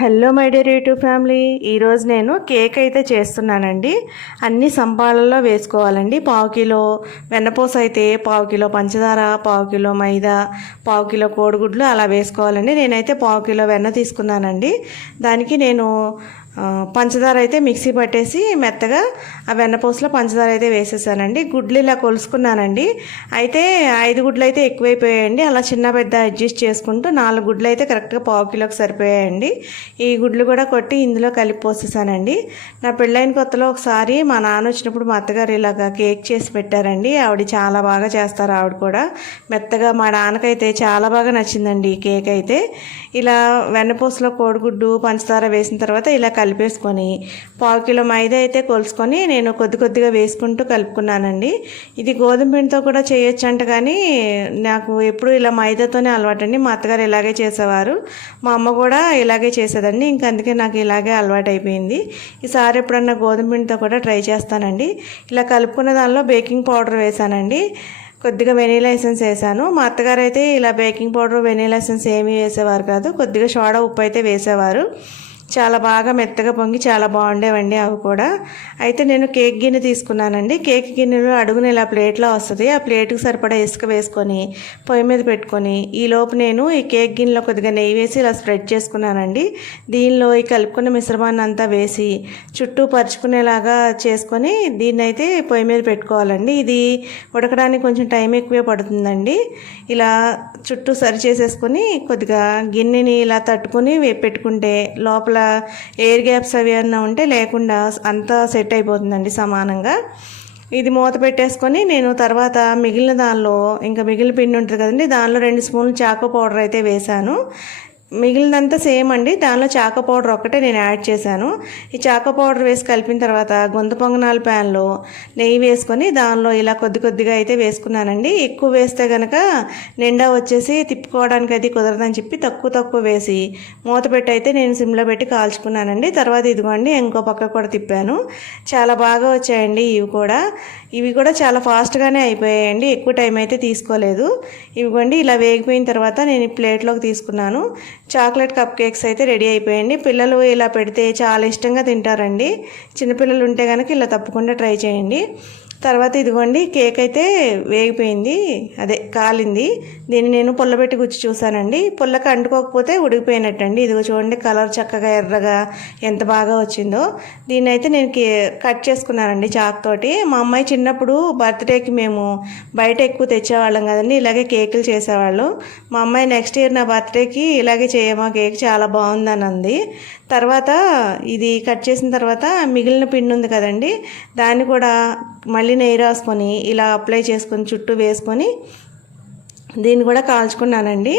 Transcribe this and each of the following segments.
Hello my dear YouTube family. ఈరోజు నేను cake అయితే చేస్తున్నానండి. అన్ని సంపాలలో వేసుకోవాలండి. పావు కిలో వెన్నపూస అయితే పావు కిలో పంచదార పావు కిలో మైదా పావు కిలో కోడిగుడ్లు అలా వేసుకోవాలండి. నేనైతే పావు కిలో వెన్న తీసుకున్నానండి. దానికి నేను పంచదార అయితే మిక్సీ పట్టేసి మెత్తగా ఆ వెన్నపూసలో పంచదార అయితే వేసేసానండి. గుడ్లు ఇలా కొలుసుకున్నానండి. అయితే ఐదు గుడ్లు అయితే ఎక్కువైపోయాయండి. అలా చిన్న పెద్ద అడ్జస్ట్ చేసుకుంటూ నాలుగు గుడ్లు అయితే కరెక్ట్గా పావు కిలోకి సరిపోయాయండి. ఈ గుడ్లు కూడా కొట్టి ఇందులో కలిపి పోసేసానండి. నా పెళ్ళైన కొత్తలో ఒకసారి మా నాన్న వచ్చినప్పుడు మా అత్తగారు ఇలాగా కేక్ చేసి పెట్టారండి. ఆవిడ చాలా బాగా చేస్తారు ఆవిడ కూడా. మెత్తగా మా నాన్నకైతే చాలా బాగా నచ్చిందండి ఈ కేక్ అయితే. ఇలా వెన్నపూసలో కోడిగుడ్డు పంచదార వేసిన తర్వాత ఇలా కలిపేసుకొని పావు కిలో మైదా అయితే కొలుసుకొని నేను కొద్ది కొద్దిగా వేసుకుంటూ కలుపుకున్నానండి. ఇది గోధుమ పిండితో కూడా చేయొచ్చు అంట కానీ నాకు ఎప్పుడు ఇలా మైదాతోనే అలవాటండి. మా అత్తగారు ఇలాగే చేసేవారు. మా అమ్మ కూడా ఇలాగే చేసేదండి. ఇంకా అందుకే నాకు ఇలాగే అలవాటు అయిపోయింది ఈసారి ఎప్పుడన్నా గోధుమ పిండితో కూడా ట్రై చేస్తానండి. ఇలా కలుపుకున్న దానిలో బేకింగ్ పౌడర్ వేసానండి. కొద్దిగా వెనీలా ఎసెన్స్ వేసాను. మా అత్తగారు అయితే ఇలా బేకింగ్ పౌడర్ వెనీలా ఎసెన్స్ ఏమీ వేసేవారు కాదు. కొద్దిగా సోడా ఉప్పు అయితే వేసేవారు. చాలా బాగా మెత్తగా పొంగి చాలా బాగుండేవండి అవి కూడా. అయితే నేను కేక్ గిన్నె తీసుకున్నానండి. కేక్ గిన్నెలో అడుగున ఇలా ప్లేట్లో వస్తుంది. ఆ ప్లేట్కి సరిపడా ఇసుక వేసుకొని పొయ్యి మీద పెట్టుకొని ఈ లోపు నేను ఈ కేక్ గిన్నెలో కొద్దిగా నెయ్యి వేసి ఇలా స్ప్రెడ్ చేసుకున్నానండి. దీనిలో ఈ కలుపుకున్న మిశ్రమాన్ని అంతా వేసి చుట్టూ పరుచుకునేలాగా చేసుకొని దీన్ని అయితే పొయ్యి మీద పెట్టుకోవాలండి. ఇది ఉడకడానికి కొంచెం టైం ఎక్కువే పడుతుందండి. ఇలా చుట్టూ సరి చేసేసుకొని కొద్దిగా గిన్నెని ఇలా తట్టుకొని పెట్టుకుంటే లోపల ఎయిర్ గ్యాప్స్ అవి అన్నా ఉంటే లేకుండా అంతా సెట్ అయిపోతుందండి సమానంగా. ఇది మూత పెట్టేసుకొని నేను తర్వాత మిగిలిన దానిలో ఇంకా మిగిలిన పిండి ఉంటుంది కదండి దానిలో రెండు స్పూన్లు చాకో పౌడర్ అయితే వేశాను. మిగిలినంతా సేమ్ అండి. దానిలో చాక పౌడర్ ఒక్కటే నేను యాడ్ చేశాను. ఈ చాక పౌడర్ వేసి కలిపిన తర్వాత గుంత పొంగనాల ప్యాన్లో నెయ్యి వేసుకొని దానిలో ఇలా కొద్ది కొద్దిగా అయితే వేసుకున్నానండి. ఎక్కువ వేస్తే కనుక నిండా వచ్చేసి తిప్పుకోవడానికి అది కుదరదని చెప్పి తక్కువ తక్కువ వేసి మూత పెట్టి అయితే నేను సిమ్లో పెట్టి కాల్చుకున్నానండి. తర్వాత ఇదిగోండి ఇంకో పక్క కూడా తిప్పాను. చాలా బాగా వచ్చాయండి ఇవి కూడా. ఇవి కూడా చాలా ఫాస్ట్గానే అయిపోయాయండి. ఎక్కువ టైం అయితే తీసుకోలేదు. ఇవిగోండి ఇలా వేగిపోయిన తర్వాత నేను ప్లేట్లోకి తీసుకున్నాను. చాక్లెట్ కప్ కేక్స్ అయితే రెడీ అయిపోయాయండి. పిల్లలు ఇలా పెడితే చాలా ఇష్టంగా తింటారండి. చిన్నపిల్లలు ఉంటే కనుక ఇలా తప్పకుండా ట్రై చేయండి. తర్వాత ఇదిగోండి కేక్ అయితే వేగిపోయింది. అదే కాలింది. దీన్ని నేను పుల్లబెట్టి గుచ్చి చూసానండి పుల్లకి అంటుకోకపోతే ఉడికిపోయినట్టండి. ఇదిగో చూడండి కలర్ చక్కగా ఎర్రగా ఎంత బాగా వచ్చిందో. దీన్ని అయితే నేను కట్ చేసుకున్నానండి చాక్ తోటి. మా అమ్మాయి చిన్నప్పుడు బర్త్డేకి మేము బయట ఎక్కువ తెచ్చేవాళ్ళం కదండి. ఇలాగే కేకులు చేసేవాళ్ళు. మా అమ్మాయి నెక్స్ట్ ఇయర్ నా బర్త్డేకి ఇలాగే చేయమా కేక్ చాలా బాగుందని అంది తర్వాత ఇది కట్ చేసిన తర్వాత మిగిలిన పిండి ఉంది కదండి. దాన్ని కూడా మళ్ళీ నెయ్యి రాసుకొని ఇలా అప్లై చేసుకొని చుట్టూ వేసుకొని దీన్ని కూడా కాల్చుకున్నానండి.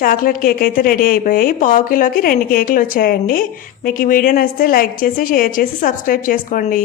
చాక్లెట్ కేక్ అయితే రెడీ అయిపోయాయి. పావు కిలోకి రెండు కేకులు వచ్చాయండి. మీకు ఈ వీడియో నచ్చితే లైక్ చేసి షేర్ చేసి సబ్స్క్రైబ్ చేసుకోండి.